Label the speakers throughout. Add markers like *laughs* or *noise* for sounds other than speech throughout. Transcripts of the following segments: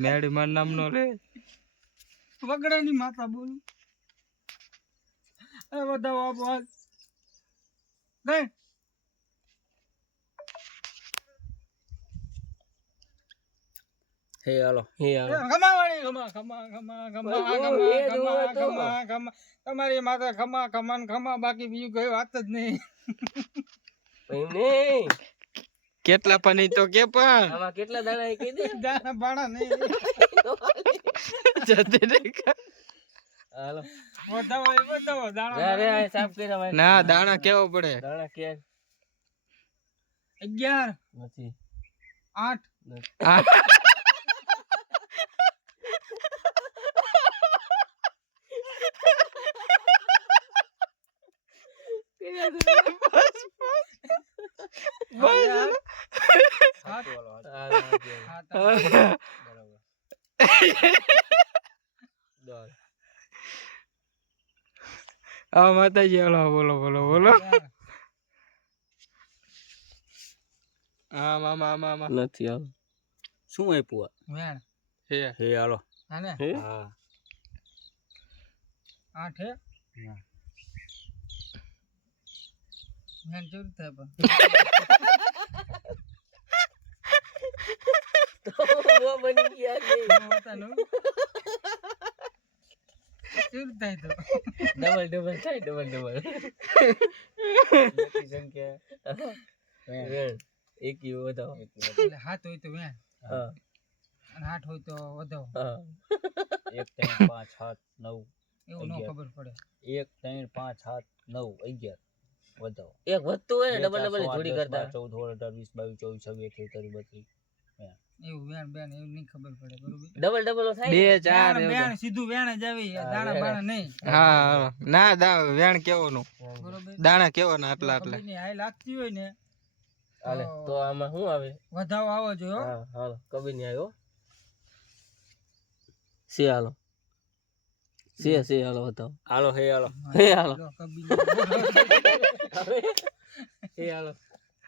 Speaker 1: મેડી માર નામ નો લે.
Speaker 2: વગડાની માતા બોલું. એ બધા આપો હાલ ગઈ
Speaker 3: હે હાલો.
Speaker 4: હે હાલો.
Speaker 2: ખમા વાળી ખમા ખમા ખમા ખમા ખમા ખમા ખમા તમારી માતા ખમા ખમા ને ખમા બાકી બીજું કઈ વાત જ નહીં.
Speaker 4: નહીં.
Speaker 1: કેટલા પની તો કે પણ.
Speaker 4: આમાં કેટલા દાણા એ કહી દે *laughs*
Speaker 2: દાણા બાણા નહીં.
Speaker 1: જતે રે
Speaker 4: હાલો.
Speaker 2: વધાવો એ વધાવો દાણા અરે
Speaker 4: આ સાફ કર્યા ભાઈ.
Speaker 1: ના દાણા કેવો પડે?
Speaker 4: દાણા કે
Speaker 2: 11
Speaker 4: નથી.
Speaker 3: 8 8 *laughs*
Speaker 4: હા, હા,
Speaker 1: માતાજી હાલો બોલો બોલો બોલો
Speaker 2: અગિયાર.
Speaker 1: આમ આમ આમ આમ આમ.
Speaker 4: નથી હાલો
Speaker 3: શું આપ્યું
Speaker 2: વેણ
Speaker 1: હે?
Speaker 3: હે હાલો
Speaker 2: હાલે
Speaker 4: હે
Speaker 3: હા
Speaker 2: આઠ હે
Speaker 3: ના.
Speaker 2: વેણ ચોરી થાય પણ
Speaker 4: તો બની ગયા છે
Speaker 2: પોતાનું. ચોરી થાય તો?
Speaker 4: ડબલ ડબલ થાય ડબલ ડબલ.
Speaker 3: સંખ્યા વેણ.
Speaker 4: એક ઈ વધાવો.
Speaker 2: એટલે હાથ હોય તો વેણ.
Speaker 4: હા.
Speaker 2: અને આઠ હોય તો વધાવો.
Speaker 4: હા.
Speaker 3: એક ત્રણ પાંચ સાત નવ.
Speaker 2: એવું ન. ખબર પડે.
Speaker 3: એક ત્રણ પાંચ સાત નવ અગિયાર. વધાવો.
Speaker 4: એક વધતું હોય ને ડબલ ડબલ જોડી કરતા.
Speaker 3: ચૌદ સોળ અઢાર વીસ બાવીસ ચોવીસ છવ્વીસ અઠ્યાવીસ ત્રીસ બત્રીસ.
Speaker 2: એવું વેણ બેન એવું નહીં ખબર પડે બરોબર?
Speaker 4: ડબલ ડબલ થાય
Speaker 1: બે ચાર
Speaker 2: વેણ સીધું વેણ જ આવી દાણા. બાણા નહીં.
Speaker 1: હા ના દા વેણ કેવાનું.
Speaker 2: બરોબર.
Speaker 1: દાણા કેવાના આટલા આટલા.
Speaker 2: ખબરની હાય લાગતી હોય ને.
Speaker 4: હાલે તો આમાં શું આવે?
Speaker 2: વધાવો આવો જો હો.
Speaker 4: હા હાલો કબી ની આવ્યો? સી હાલો. સી સી હાલો વધાવો
Speaker 3: હાલો હે હાલો.
Speaker 4: હે હાલો. *laughs* હે હાલો.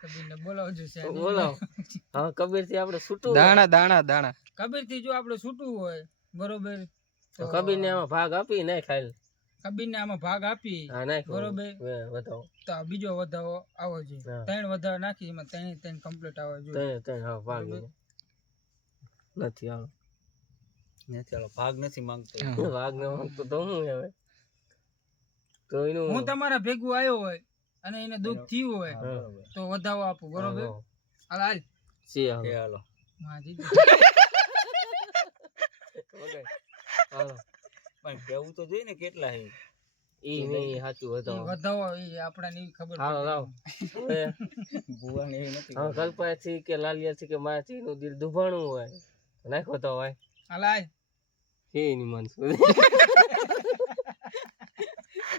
Speaker 2: કબીરને બોલાવજો સાહેબ.
Speaker 4: બોલો હા કબીરથી આપણે છૂટું
Speaker 1: દાણા દાણા દાણા.
Speaker 2: કબીરથી જો આપણે છૂટું હોય બરોબર
Speaker 4: તો કબીર ને આમાં ભાગ આપી નાખ ખાઈ
Speaker 2: કબીરને આમાં ભાગ આપી બરોબર.
Speaker 4: વધાવો.
Speaker 2: તો બીજો વધાવો આવો જોઈએ ત્રણ વધારે નાખી એમાં ત્રણ ત્રણ કમ્પ્લીટ આવે જોઈએ
Speaker 4: ત્રણ ત્રણ હા ભાગ નથી આવો.
Speaker 3: નથી આવો ભાગ નથી માંગતો.
Speaker 4: ભાગ ન માંગતો તો હું હવે? તો એનું
Speaker 2: હું તમારા ભેગું આવ્યો હોય અને એને દુઃખ થયું હોય તો વધાવો આપું બરોબર? હાલ હાલ.
Speaker 4: સી હાલો.
Speaker 2: માજી.
Speaker 4: હાલો.
Speaker 3: પણ કેવું તો જોઈએ ને કેટલા હે?
Speaker 4: ઈ નહીં સાચું વધાવો.
Speaker 2: વધાવો એ આપણાને એવી ખબર
Speaker 4: હાલો લાવ.
Speaker 3: બુવા ને નથી
Speaker 4: હા કલ્પના છે કે લાલિયા છે કે માથી નું દિલ દુભાણું હોય. નાખો તો હોય.
Speaker 2: હાલ હાલ.
Speaker 4: કે ની માનસું.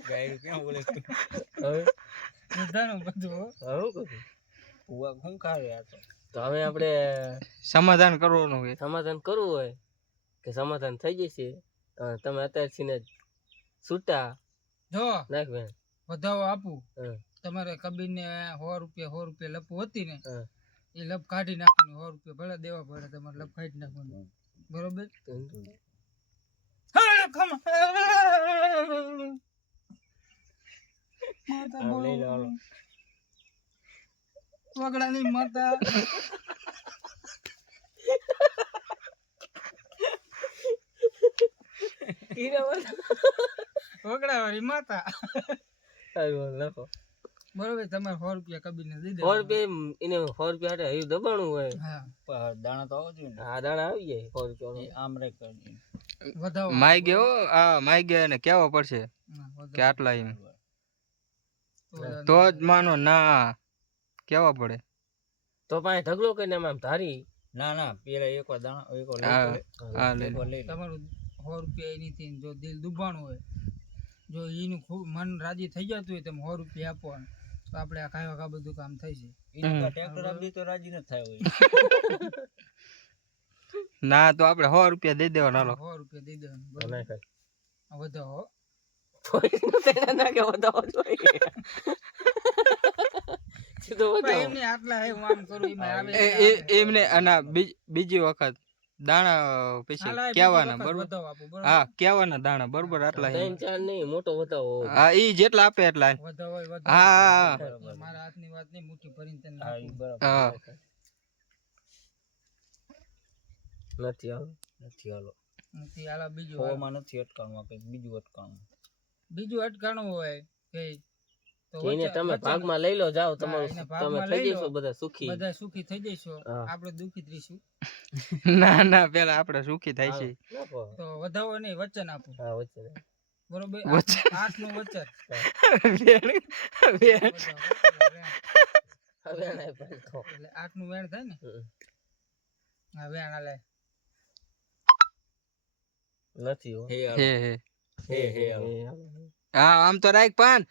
Speaker 3: ગાયરું ક્યાં બોલે છે?
Speaker 4: હવે?
Speaker 2: વધાનું બધું હો.
Speaker 4: કરું
Speaker 3: ભુવા ખાવે આ તો.
Speaker 4: તો હવે આપણે
Speaker 1: સમાધાન કરવાનું હોય.
Speaker 4: સમાધાન કરવું હોય કે સમાધાન થઈ જશે તમે અત્યારે છીને છૂટા
Speaker 2: જો
Speaker 4: નાખ બેન.
Speaker 2: વધાવો આપું.
Speaker 4: હા.
Speaker 2: તમારે કબીરને સો રૂપિયા સો રૂપિયા લપ હતી ને એ લપ કાઢી નાખવાનું સો રૂપિયા ભલે દેવા પડે તમારે લપ કાઢી નાખવાનું. બરોબર હા, come on. માતા
Speaker 3: હા, લઈ લો,
Speaker 2: બોલો.
Speaker 3: હાલો.
Speaker 2: વગડાની માતા. વગડાવાળી માતા
Speaker 4: નાખો
Speaker 2: બરોબર તમારે સો રૂપિયા કબીરને દીધા
Speaker 4: સો રૂપિયા એને સો રૂપિયા હાટે હયું દબાણું હોય.
Speaker 3: પણ દાણા તો આવજો ને.
Speaker 4: આ દાણા આવી જાય સો રૂપિયા
Speaker 3: આમ રે કરી
Speaker 2: વધાવો.
Speaker 1: માઈ ગયો આ માઈ ગયા ને કેવો પડશે કે આટલા એમ.
Speaker 2: તો
Speaker 1: જ માનો ના. કેવા પડે?
Speaker 4: તો પાસે ઢગલો કરીને આમ ધારી.
Speaker 3: ના ના પેલા એકવાર દાણા એકવાર લઈ.
Speaker 2: તમારું સો રૂપિયા એનીથી જો દિલ દુભાણું હોય જો એનું ખૂબ મન રાજી થઈ જતું હોય તમે સો રૂપિયા આપો તો આપણે આ ખાવા ખા બધું કામ થઈ છે.
Speaker 3: તો ટ્રેક્ટર આપી તો રાજી ન થાય હોય. *laughs*
Speaker 1: ના તો આપણે સો રૂપિયા દઈ દેવાના હાલો.
Speaker 2: સો રૂપિયા દઈ દેવાનું વધાવો. હો.
Speaker 4: નાખે વધાવો જોઈએ.
Speaker 2: એમને આટલા હે હું આમ કરું એમાં આવે
Speaker 1: એ- એ- એમને અને બીજી વખત દાણા પછી
Speaker 2: હાલા
Speaker 1: કેવાના બરોબર?
Speaker 2: આપો?
Speaker 1: હા કેવાના દાણા બરોબર? આટલા
Speaker 4: ત્રણ ચાર નહીં મોટો વધાવો.
Speaker 1: હા ઈ જેટલા આપે એટલા હે.
Speaker 2: વધાવો હોય, વધાવો.
Speaker 1: હા, હા,
Speaker 2: મારા હાથની વાત નહીં, મુઠ્ઠી ભરીને તને.
Speaker 3: બરાબર.
Speaker 4: નથી આવે
Speaker 3: નથી હાલો.
Speaker 2: મુઠ્ઠી હાલા બીજું
Speaker 3: હોમાં નથી અટકાણું આ કંઈક બીજું અટકાણું
Speaker 2: બીજું અટકાણું હોય કે તો
Speaker 4: એને તમે ભાગમાં લઈ લો જાઓ તમારું તમે થઈ જશો બધા સુખી.
Speaker 2: બધા સુખી થઈ
Speaker 4: જશો.
Speaker 2: આપણે દુખી થઈશું *laughs*
Speaker 1: ના ના પેલા આપણે સુખી થાય છે.
Speaker 2: તો વધાવો નહીં વચન આપો.
Speaker 4: હા
Speaker 2: બરોબર?
Speaker 1: વચન.
Speaker 2: આઠનું વચન આઠ વેણ થાય ને? હા વેણ હાલે
Speaker 4: નથી હો
Speaker 3: હે
Speaker 1: હે હે.
Speaker 3: હે
Speaker 1: આમ તો રાખ પાન.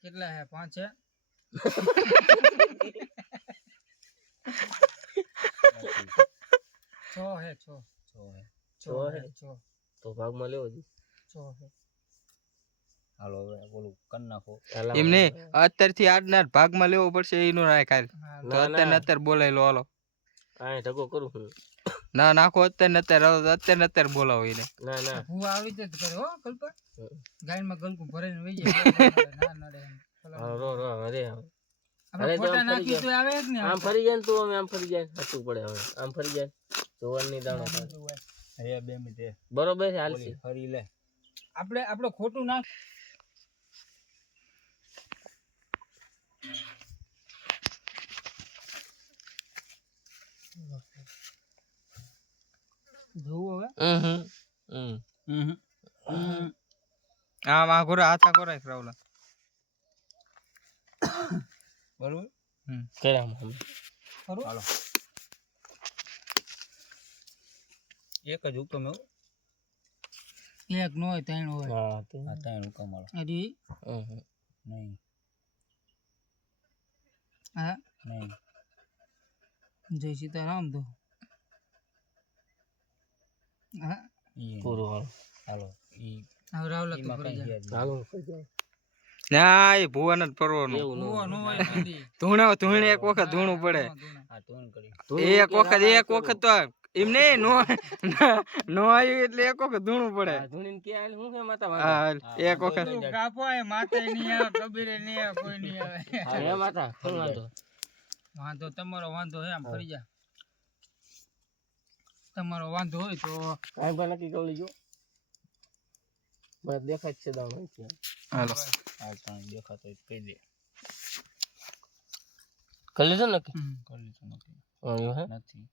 Speaker 2: કેટલા હે? પાંચ છે *laughs* છ હે છ.
Speaker 3: છો હે.
Speaker 2: છ
Speaker 4: છ
Speaker 2: હે
Speaker 4: હે?
Speaker 2: છ.
Speaker 4: તો ભાગમાં લેવો જ
Speaker 2: છ હે.
Speaker 3: હાલો હવે ઓલું કર નાખો.
Speaker 4: હાલા
Speaker 1: એમ નહીં અત્યારથી આજના ભાગમાં લેવો પડશે એનું રાખ હાલ. તો અત્યારે
Speaker 4: ના.
Speaker 1: અત્યારે બોલાવી લો હાલો.
Speaker 4: ઢગો કરું
Speaker 1: ના નાખો અત્યારે અત્યારે અત્યારે અત્યારે બોલાવો એને.
Speaker 4: ના ના.
Speaker 2: હું આવી જ કરે હો કલ્પા. ગાયમાં ગલકું ભરીને વઈ જાય. *laughs* ના નડે
Speaker 4: રો રો અરે અરે ફરી
Speaker 2: નાખી તો આવે જ ને
Speaker 4: આમ ફરી જાય તું અમે આમ ફરી જાય સાચું પડે હવે. આમ ફરી જાય જોવાની દાણો
Speaker 3: હે બે મિનિટ.
Speaker 4: બરોબર છે.
Speaker 3: ફરી લે.
Speaker 2: આપણે આપણો ખોટું નાખ.
Speaker 1: આ ઘોરા હાથા કોરાય રાવલા
Speaker 3: બરોબર. હાલો. એક જ હુકમ એવો
Speaker 2: એક નો હોય ત્રણ હોય.
Speaker 4: હા
Speaker 3: ત્રણ હુકમ
Speaker 2: અરે.
Speaker 3: નહીં.
Speaker 2: હા?
Speaker 3: નહીં.
Speaker 2: જય સીતારામ તો. હા.
Speaker 3: ઈ
Speaker 4: પૂરું હાલો.
Speaker 3: હાલો ઈ
Speaker 2: હવે રાવલા તો
Speaker 3: ઈમાં
Speaker 2: ફરી
Speaker 3: કઈ જ. નહીં.
Speaker 4: હાલો
Speaker 1: ના એ ભુવાને જ પરવાનું. ધૂણા ધૂણે એક વખત ધૂણું પડે
Speaker 2: ધૂણા, ધૂણા.
Speaker 3: કરી.
Speaker 1: એક વખત એક વખત તો એમ નહીં નો નો આવ્યું એટલે એક વખત ધૂણું પડે
Speaker 4: આ ધૂણીને કે હાલ? હું કે માતા
Speaker 1: હાલ, એક વખત.
Speaker 2: કાપો એ માથે ની આ કબીરે ની આ કોઈ ની આવે.
Speaker 4: હા, હે માતા વાંધો
Speaker 2: તમારો વાંધો હે આમ ફરી જા. તમારો વાંધો હોય તો
Speaker 4: કાંઈ પણ નક્કી કરી લીધું બસ દેખાય જ છે દાણો અહીંથી.
Speaker 1: હાલો.
Speaker 3: આ ત્રણ દેખાતો હોય તો કહી દે.
Speaker 4: કરી લીધું ને નક્કી?
Speaker 2: હમ.
Speaker 3: કરી લીધું નથી
Speaker 4: હા, એવું હે?
Speaker 3: નથી.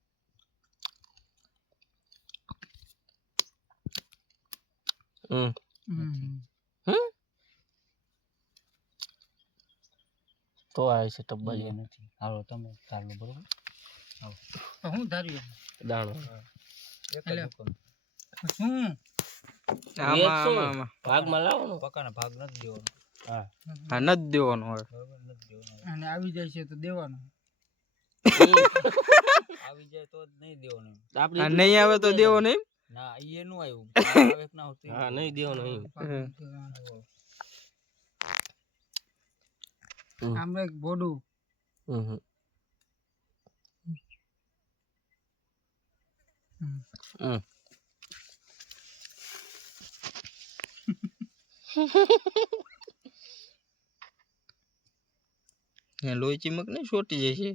Speaker 4: હમ.
Speaker 2: હમ.
Speaker 4: તો આવે છે ટબ્બાજી
Speaker 3: એ નથી. હાલો તમે ચાલો બરોબર?
Speaker 2: તો હું ધાર્યું
Speaker 4: દાણો.
Speaker 2: એટલે- શું?
Speaker 4: ભાગમાં લાવો
Speaker 3: પકાના ભાગ નથી દેવાનો. હા.
Speaker 1: હા નથી દેવાનું હવે.
Speaker 3: બરોબર નથી દેવાનો.
Speaker 2: અને આવી જાય છે તો દેવાનું.
Speaker 3: આવી જાય તો નહીં દેવાનું
Speaker 4: આપડી
Speaker 1: નહીં આવે તો દેવો નહીં
Speaker 3: ના આવ્યું. ના આવતું
Speaker 4: હા નહીં દેવાનો
Speaker 2: આમ એક બોડું
Speaker 4: હમ. હમ.
Speaker 2: હમ.
Speaker 4: હમ.
Speaker 1: ત્યાં લોહી ચીમક નહીં છોટી જાય છે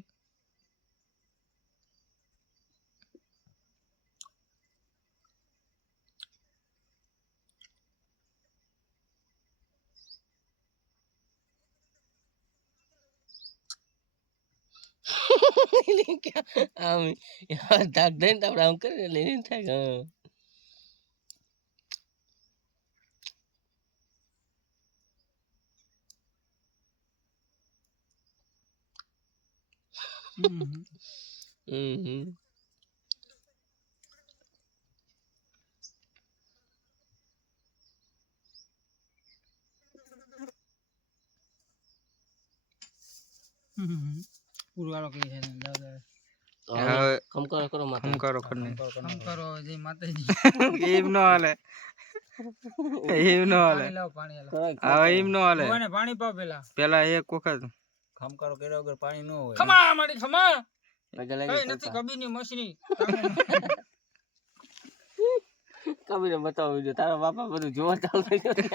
Speaker 4: આમ યાર ધાક દઈને તો આપણે આમ
Speaker 2: પુરવાળો કરી છે ને
Speaker 1: હવે
Speaker 4: ખમકારો કરો માતા
Speaker 1: ખમકારો કરને.
Speaker 2: ખમકારો કરો. જય માતાજી.
Speaker 1: એમ નો હાલે. એમ નો હાલે. હવે એમ નો હાલે.
Speaker 2: ભગવાને પાણી પાવ પેલા.
Speaker 1: પેલા એક વખત.
Speaker 3: ખમકારો કર્યા વગર પાણી ન હોય.
Speaker 2: ખમા મારી ખમા. નથી
Speaker 4: કરતા.
Speaker 2: કબીરની મશીની.
Speaker 4: કબીરને બતાવો તારા બાપા બધું જોવા ચાલુ થઈ ગયું